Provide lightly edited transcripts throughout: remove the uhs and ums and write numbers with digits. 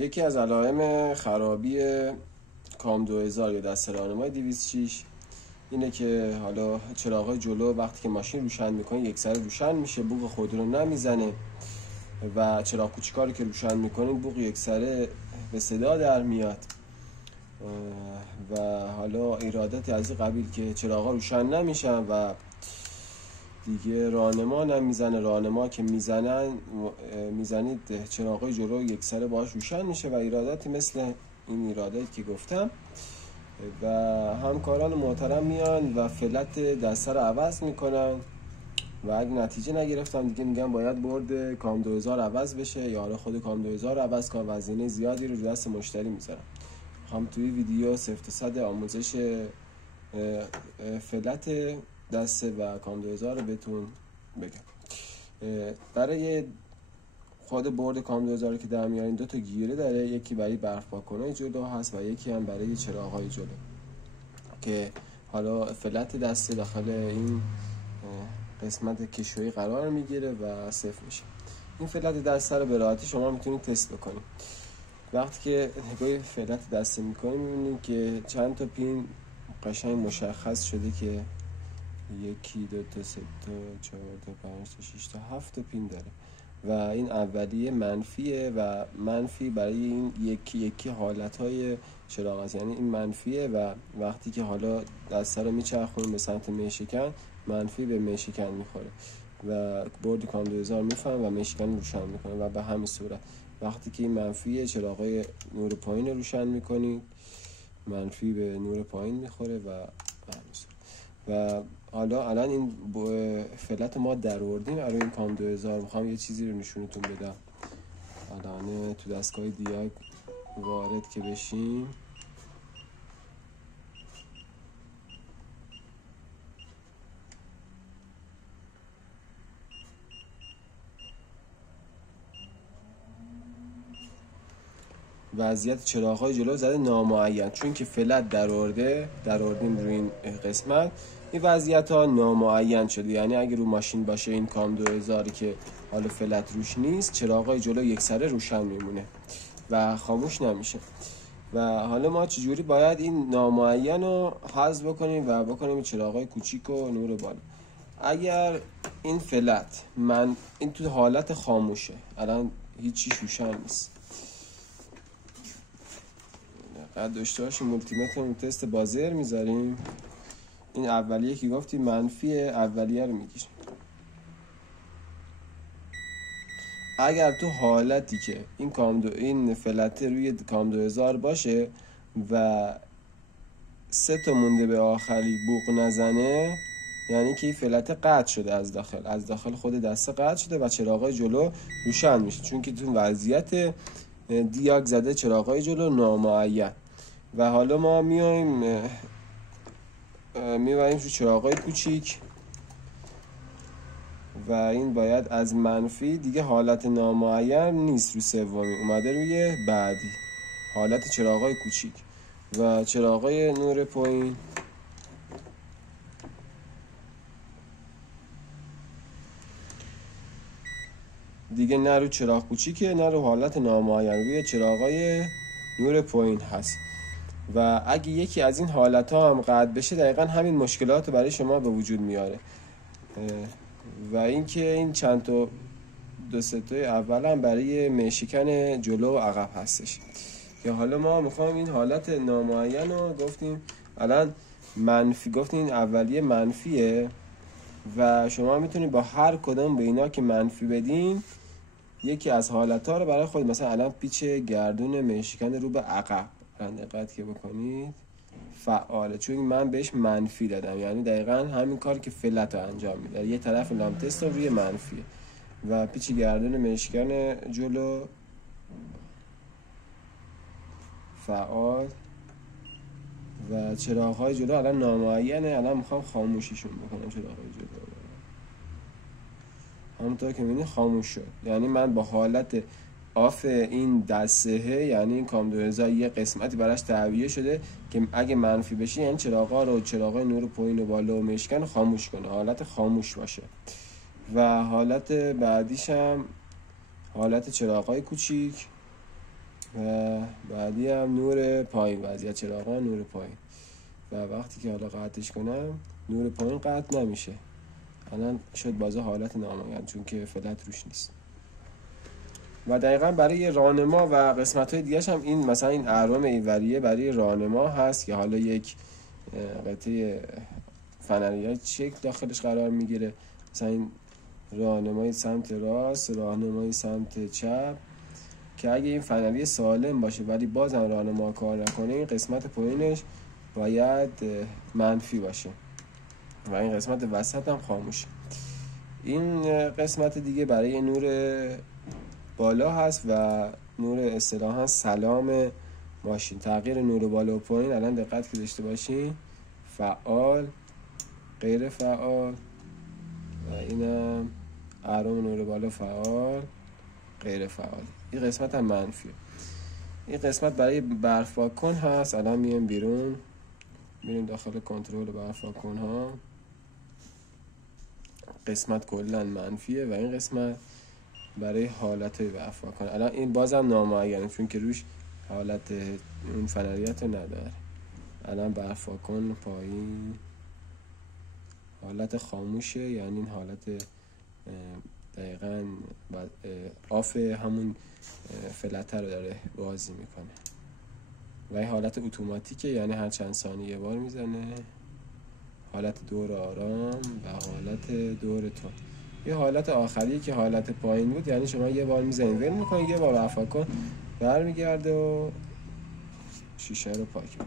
یکی از علائم خرابی کام 2000 یا دسته راهنمای 206 اینه که حالا چراغای جلو وقتی که ماشین روشن میکنی یک سره روشن میشه، بوق خودرو نمیزنه و چراغ کوچیکا رو که روشن میکنین بوق یک سره به صدا در میاد و حالا ایراداتی از این قبیل که چراغا روشن نمیشن و دیگه راهنما نمیزنه. راهنما که میزنید چراغای جلو یک سره باهاش روشن میشه و ایراداتی مثل این ایراداتی که گفتم و همکاران محترم میان و فلت دسته رو عوض میکنن و اگه نتیجه نگرفتم دیگه میگن باید برد کام 2000 عوض بشه یا حالا خود کام 2000 عوض کنن و هزینه زیادی رو دست مشتری میذارن. هم توی ویدیو 0 تا 100 آموزش فلت دسته و کام 2000 رو بهتون بگم. برای خود برد کام 2000 که در میارین دو تا گیره داره، یکی برای برف پاک‌کنای جلو هست و یکی هم برای چراغ‌های جلو که حالا فلت دسته داخل این قسمت کشویی قرار میگیره و صفر میشه. این فلت دسته رو به راحتی شما میتونید تست بکنید. وقتی که نگاه فلت دسته میکنید میبینید که چند تا پین قشنگ مشخص شده که 1 2 تا 3 تا 4 تا 5 تا 6 تا 7 تا پین داره و این اولیه منفیه و منفی برای این یکی حالتهای چراغ است، یعنی این منفیه و وقتی که حالا دسته رو میچرخونیم به سمت میشکن منفی به میشکن میخوره و برد کام 2000 میفهم و میشکن روشن میکنه و به همین صورت وقتی که این منفیه چراغای نور پایین روشن میکنید منفی به نور پایین میخوره و همین صورت. و حالا الان این فلت ما در آوردیم برای این کام 2000 میخوام یه چیزی رو نشونتون بدم. الان تو دستگاه دیاگ وارد که بشیم وضعیت چراغ‌های جلو زده نامعین، چون که فلت در آوردیم روی این قسمت این وضعیت ها نامعین شده، یعنی اگه رو ماشین باشه این کام 2000 که حالا فلت روش نیست چراغ‌های جلو یک سره روشن میمونه و خاموش نمیشه و حالا ما چجوری باید این نامعین رو حذف بکنیم و بکنیم چراغ‌های کوچیک و نور بالا. اگر این فلت این تو حالت خاموشه الان هیچی روشن نیست، بعد داشته باشیم مولتیمتر تست بازر میذاریم، این اولیه که گفتیم منفی اولیه رو میگیریم. اگر تو حالتی که این فلت روی کام 2000 باشه و 3 تا مونده به آخری بوق نزنه یعنی که این فلت قطع شده از داخل خود دسته قطع شده و چراغای جلو روشن میشه، چون که تو وضعیت دیاگ زده چراغای جلو نامعین. و حالا ما میبریم رو چراغای کوچیک و این باید از منفی دیگه حالت نامعین نیست رو سومی اومده روی بعدی حالت چراغای کوچیک و چراغای نور پایین دیگه نه رو چراغ کوچیکه نه رو حالت نامعین، روی چراغای نور پایین هست و اگه یکی از این حالت ها هم قطع بشه دقیقا همین مشکلات رو برای شما به وجود میاره و اینکه این چند تا 2 تا اول هم برای میشکن جلو و عقب هستش که حالا ما میخوایم این حالت نامعین رو گفتیم الان منفی، گفتیم این اولیه منفیه و شما میتونید با هر کدوم به اینا که منفی بدین یکی از حالت‌ها رو برای خود، مثلا الان پیچ گردون میشکن رو به عقب دقت که بکنید فعاله چون من بهش منفی دادم، یعنی دقیقاً همین کار که فلت رو انجام میده، یه طرف لامپ تست روی منفیه و پیچ گردون میشکن جلو فعال و چراغ‌های جلو الان نامعینه. الان میخوام خاموشیشون بکنم چراغ‌های جلو همونطور که میبینید خاموش شد، یعنی من با حالت آف این دسته یعنی این کام 2000 یه قسمتی براش تعبیه شده که اگه منفی بشه یعنی چراغای نور پایین و بالا و مشکن خاموش کنه، حالت خاموش باشه و حالت بعدیش هم حالت چراغای کوچیک و بعدی هم نور پایین، وضعیت چراغان نور پایین. و وقتی که حالا قطعش کنم نور پایین قطع نمیشه. الان شد بازه حالت نامعین چون که فلت روش نیست. و دقیقا برای راهنما و قسمت‌های دیگه هم این مثلا این اهرم اینوریه برای راهنما هست که حالا یک قطعه فنریه شکل داخلش قرار میگیره. مثلا این راهنمای سمت راست، راهنمای سمت چپ، که اگه این فنری سالم باشه ولی بازم راهنما کار نکنه این قسمت پایینش باید منفی باشه و این قسمت وسط هم خاموشه. این قسمت دیگه برای نور بالا هست و نور اصطلاحاً سلام ماشین. تغییر نور بالا و پایین الان دقت که داشته باشین، فعال، غیر فعال، و اینم اهرم نور بالا فعال، غیر فعال. این قسمت هم منفیه. این قسمت برای برف پاک‌کن هست. الان میایم بیرون، میریم داخل کنترل برف پاک‌کن ها. قسمت کلا منفیه و این قسمت برای حالت برف پاک‌کن. الان این بازم نامعینه چون که روش حالت اون فنریت رو نداره. الان برف پاک‌کن پایین حالت خاموشه، یعنی این حالت دقیقاً آف همون فلتر رو داره بازی میکنه و این حالت اتوماتیکه، یعنی هر چند ثانیه یه بار میزنه. حالت دور آرام و حالت دور تون. یه حالت آخری که حالت پایین بود، یعنی شما یه بار میزنید ول میکنید، یه بار برف پاک‌کن برمیگرده و شیشه رو پاک میکنه.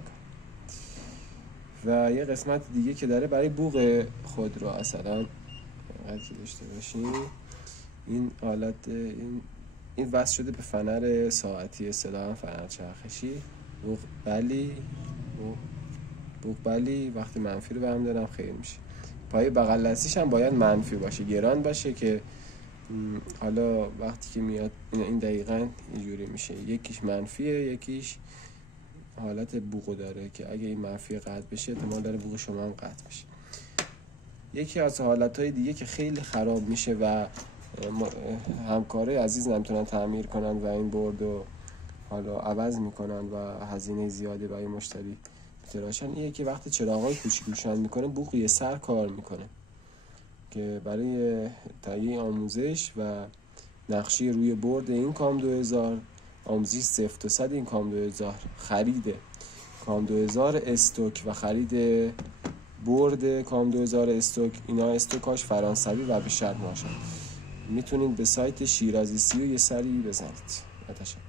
و یه قسمت دیگه که داره برای بوق خودرو اصلا قدر داشته باشین. این حالت این وصل شده به فنر ساعتی، اصطلاحاً فنر چرخشی. بوق بلی وقتی منفی رو برمی دارم خیر میشه. پای بغل دستیش هم باید منفی باشه، گران باشه، که حالا وقتی که میاد این دقیقاً اینجوری میشه. یکیش منفیه، یکیش حالت بوق داره که اگه این منفی قطع بشه احتمال داره بوق شما هم قطع بشه. یکی از حالتهای دیگه که خیلی خراب میشه و همکارای عزیز نمیتونن تعمیر کنن و این بوردو حالا عوض میکنن و هزینه زیاده برای مشتری تراشن، اینه که وقتی چراغای کوچیک روشن میکنه بوق یه سر کار میکنه، که برای تهیه آموزش و نقشه روی بورد این کام 2000 آموزش 0 تا 100 این کام 2000 خرید کام 2000 استوک و خرید بورد کام 2000 استوک، اینا استوکاش فرانسوی و به شرط ماشن. میتونید به سایت شیرازی 30 یه سری بزنید. تشکر.